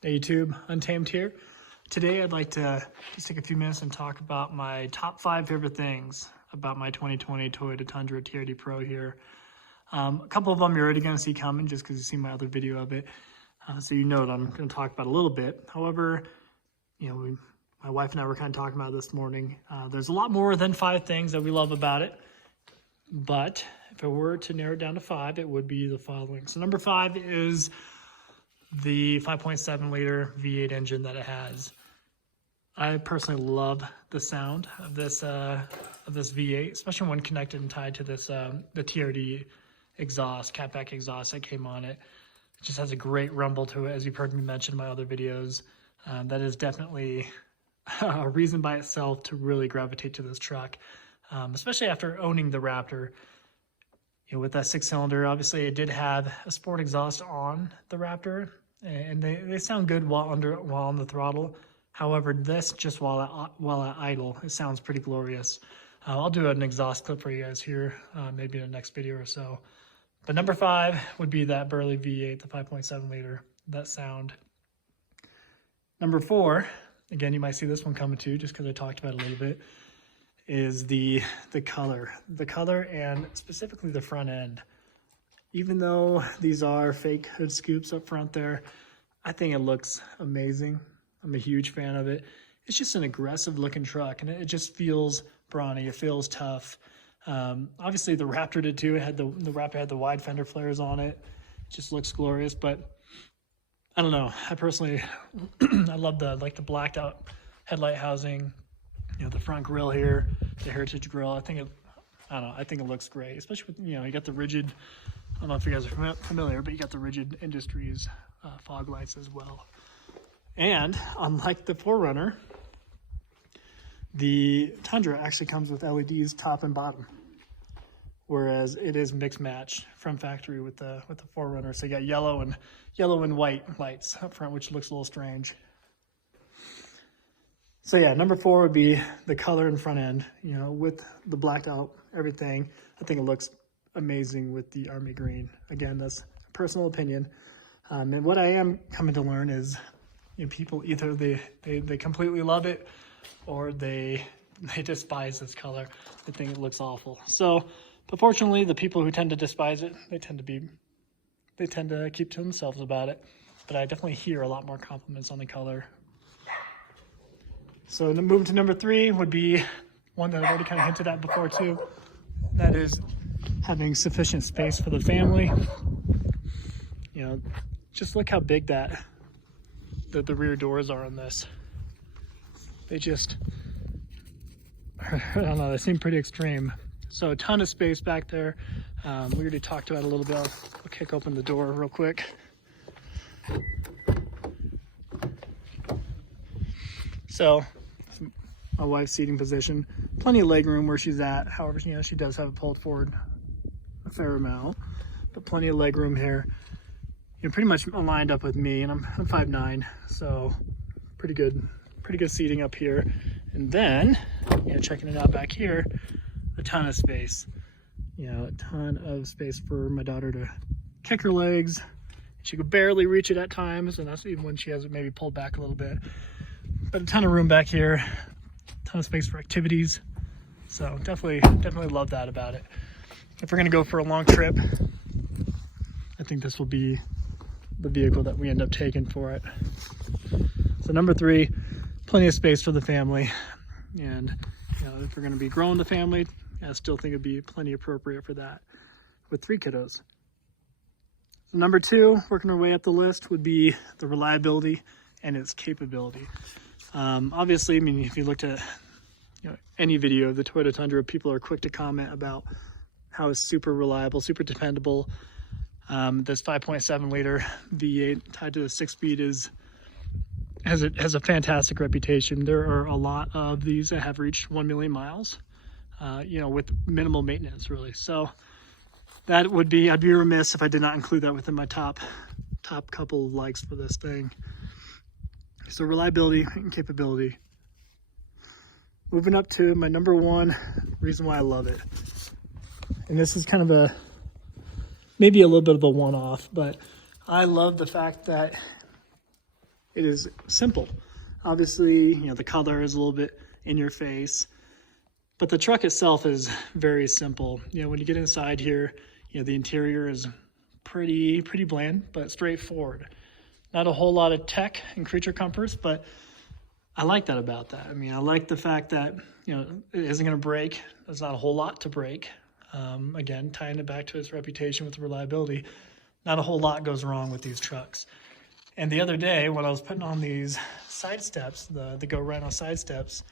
Hey YouTube, Untamed here. Today I'd like to just take a few minutes and talk about my top 5 favorite things about my 2020 Toyota Tundra TRD Pro here. A couple of them you're already going to see coming just because you've seen my other video of it. So you know what I'm going to talk about a little bit. However, my wife and I were kind of talking about it this morning. There's a lot more than 5 things that we love about it. But if I were to narrow it down to 5, it would be the following. So number 5 is the 5.7 liter V8 engine that it has. I personally love the sound of this V8, especially when connected and tied to this the TRD exhaust, catback exhaust that came on it. It just has a great rumble to it, as you've heard me mention in my other videos. That is definitely a reason by itself to really gravitate to this truck, especially after owning the Raptor. With that 6-cylinder, obviously it did have a sport exhaust on the Raptor, and they sound good while on the throttle. However, this just while at idle, it sounds pretty glorious. I'll do an exhaust clip for you guys here, maybe in the next video or so. But number 5 would be that Burley V8, the 5.7 liter, that sound. Number 4, again, you might see this one coming too, just because I talked about it a little bit, is the color. The color and specifically the front end. Even though these are fake hood scoops up front there, I think it looks amazing. I'm a huge fan of it. It's just an aggressive looking truck, and it just feels brawny. It feels tough. Obviously the Raptor did too. It had the Raptor had the wide fender flares on it. It just looks glorious, but I don't know. I personally, I love the blacked out headlight housing. The front grille here, the Heritage grille. I think it looks great, especially with, you got the rigid, I don't know if you guys are familiar, but you got the Rigid Industries fog lights as well. And unlike the 4Runner, the Tundra actually comes with LEDs top and bottom, whereas it is mixed match from factory with the 4Runner. So you got yellow and white lights up front, which looks a little strange. So yeah, number 4 would be the color and front end, with the blacked out everything. I think it looks amazing with the army green. Again, that's a personal opinion. And what I am coming to learn is, people either they completely love it or they despise this color. They think it looks awful. So, but fortunately, the people who tend to despise it, they tend to keep to themselves about it. But I definitely hear a lot more compliments on the color. So moving to number 3 would be one that I've already kind of hinted at before too. That is having sufficient space for the family. Just look how big the rear doors are on this. They just, I don't know, they seem pretty extreme. So a ton of space back there. We already talked about it a little bit. I'll kick open the door real quick. So my wife's seating position, plenty of leg room where she's at. However, she does have it pulled forward a fair amount, but plenty of leg room here. Pretty much lined up with me, and I'm 5'9", so pretty good seating up here. And then, checking it out back here, a ton of space. A ton of space for my daughter to kick her legs. She could barely reach it at times, and that's even when she has it maybe pulled back a little bit. But a ton of room back here, a ton of space for activities. So definitely love that about it. If we're gonna go for a long trip, I think this will be the vehicle that we end up taking for it. So number 3, plenty of space for the family. And if we're gonna be growing the family, I still think it'd be plenty appropriate for that with 3 kiddos. So number 2, working our way up the list, would be the reliability and its capability. Obviously, if you looked at any video of the Toyota Tundra, people are quick to comment about how it's super reliable, super dependable. This 5.7 liter V8 tied to the 6-speed has a fantastic reputation. There are a lot of these that have reached 1 million miles, with minimal maintenance really. So that would be, I'd be remiss if I did not include that within my top couple of likes for this thing. So reliability and capability. Moving up to my number 1 reason why I love it. And this is kind of maybe a little bit of a one-off, but I love the fact that it is simple. Obviously, you know, the color is a little bit in your face, but the truck itself is very simple. You know, when you get inside here, you know, the interior is pretty bland, but straightforward. Not a whole lot of tech and creature comforts, but I like that about that. I mean, I like the fact that, you know, it isn't going to break. There's not a whole lot to break. Again, tying it back to its reputation with reliability, not a whole lot goes wrong with these trucks. And the other day, when I was putting on these side steps, the Go Rhino side steps,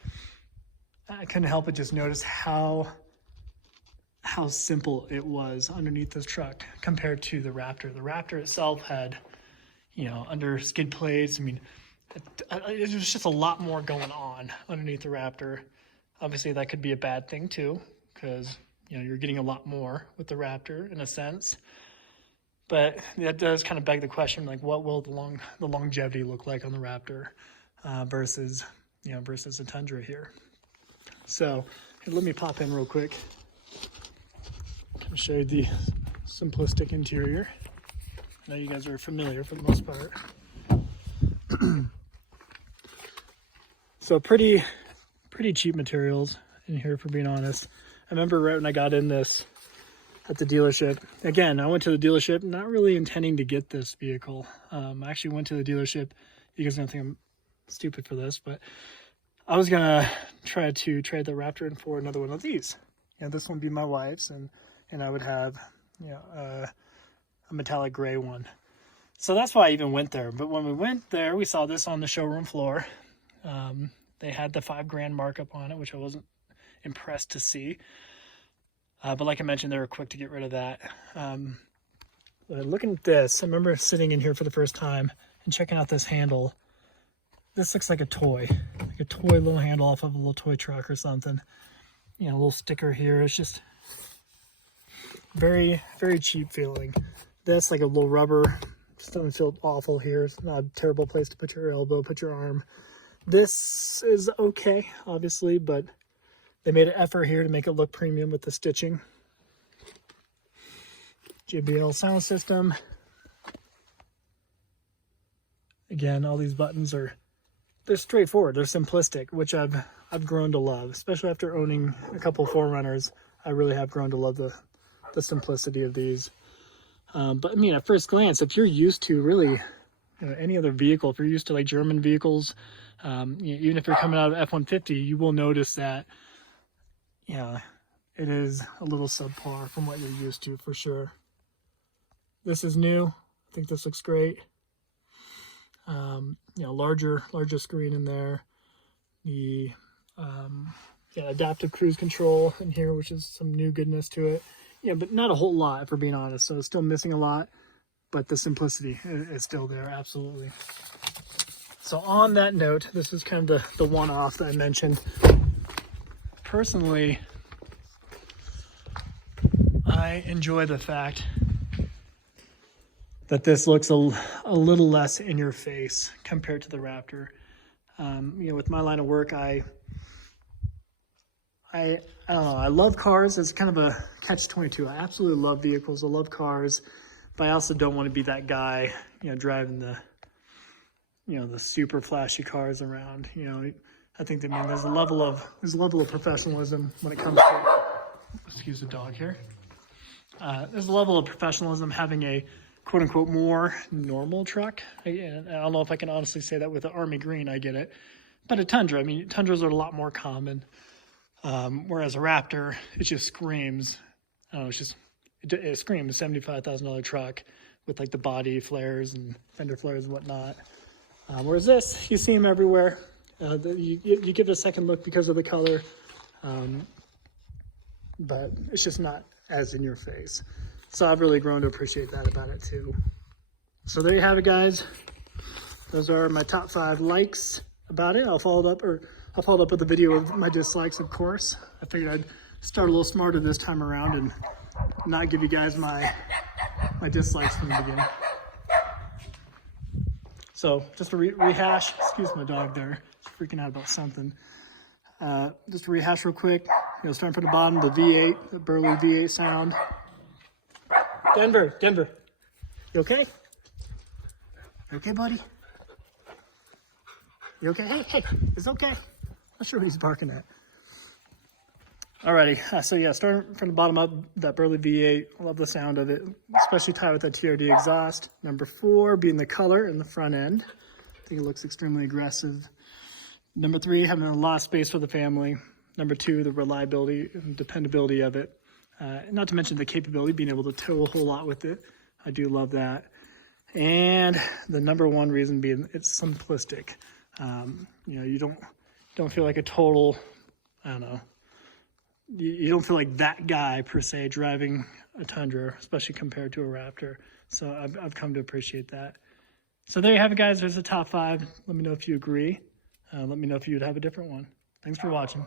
I couldn't help but just notice how simple it was underneath this truck compared to the Raptor. The Raptor itself had, you know, under skid plates. I mean, it was just a lot more going on underneath the Raptor. Obviously, that could be a bad thing too, because, you know, you're getting a lot more with the Raptor in a sense. But that does kind of beg the question, like, what will the longevity look like on the Raptor versus the Tundra here? So let me pop in real quick. I'll show you the simplistic interior. I know you guys are familiar for the most part. So pretty cheap materials in here, for being honest. I remember right when I got in this at the dealership. Again, I went to the dealership not really intending to get this vehicle. I actually went to the dealership. You guys don't think I'm stupid for this, but I was gonna try to trade the Raptor in for another one of these. You know, this one would be my wife's, and I would have, you know, a metallic gray one. So that's why I even went there. But when we went there, we saw this on the showroom floor. They had the $5,000 markup on it, which I wasn't impressed to see. But like I mentioned, they were quick to get rid of that. Looking at this, I remember sitting in here for the first time and checking out this handle. This looks like a toy little handle off of a little toy truck or something. You know, a little sticker here. It's just very cheap feeling. This, like a little rubber, just doesn't feel awful here. It's not a terrible place to put your elbow, put your arm. This is okay, obviously, but they made an effort here to make it look premium with the stitching. JBL sound system. Again, all these buttons they're straightforward, they're simplistic, which I've grown to love, especially after owning a couple 4Runners. I really have grown to love the simplicity of these. But I mean, at first glance, if you're used to really, you know, any other vehicle, if you're used to like German vehicles, you know, even if you're coming out of F-150, you will notice that, you know, it is a little subpar from what you're used to for sure. This is new. I think this looks great. You know, larger screen in there. The adaptive cruise control in here, which is some new goodness to it. Yeah, but not a whole lot, if we're being honest. So it's still missing a lot, but the simplicity is still there, absolutely. So on that note, this is kind of the one-off that I mentioned. Personally, I enjoy the fact that this looks a little less in your face compared to the Raptor. You know, with my line of work, I don't know, I love cars. It's kind of a catch-22. I absolutely love vehicles. I love cars, but I also don't want to be that guy, you know, driving the super flashy cars around. You know, I think that, man, there's a level of professionalism when it comes to, excuse the dog here. There's a level of professionalism having a quote-unquote more normal truck. And I don't know if I can honestly say that with the Army Green, I get it. But a Tundra, I mean, Tundras are a lot more common. Whereas a Raptor, it just screams, I don't know, it screams $75,000 truck with like the body flares and fender flares and whatnot. Whereas this, you see them everywhere. You give it a second look because of the color, but it's just not as in your face. So I've really grown to appreciate that about it too. So there you have it, guys. Those are my top 5 likes about it. I'll follow it up with a video of my dislikes, of course. I figured I'd start a little smarter this time around and not give you guys my dislikes from the beginning. So just to rehash, excuse my dog there, he's freaking out about something. Just to rehash real quick, you know, starting from the bottom, the V8, the burly V8 sound. Denver, you okay? You okay, buddy? You okay? Hey, it's okay. Not sure what he's barking at. Alrighty, so yeah, starting from the bottom up, that Burley V8, I love the sound of it, especially tied with that TRD exhaust. Number 4 being the color in the front end. I think it looks extremely aggressive. Number 3, having a lot of space for the family. Number 2, the reliability and dependability of it. Not to mention the capability, being able to tow a whole lot with it. I do love that. And the number 1 reason being it's simplistic. You know, you don't feel like a total, I don't know, you don't feel like that guy per se driving a Tundra, especially compared to a Raptor. So I've come to appreciate that. So there you have it, guys. There's the top 5. Let me know if you agree. Let me know if you'd have a different one. Thanks for watching.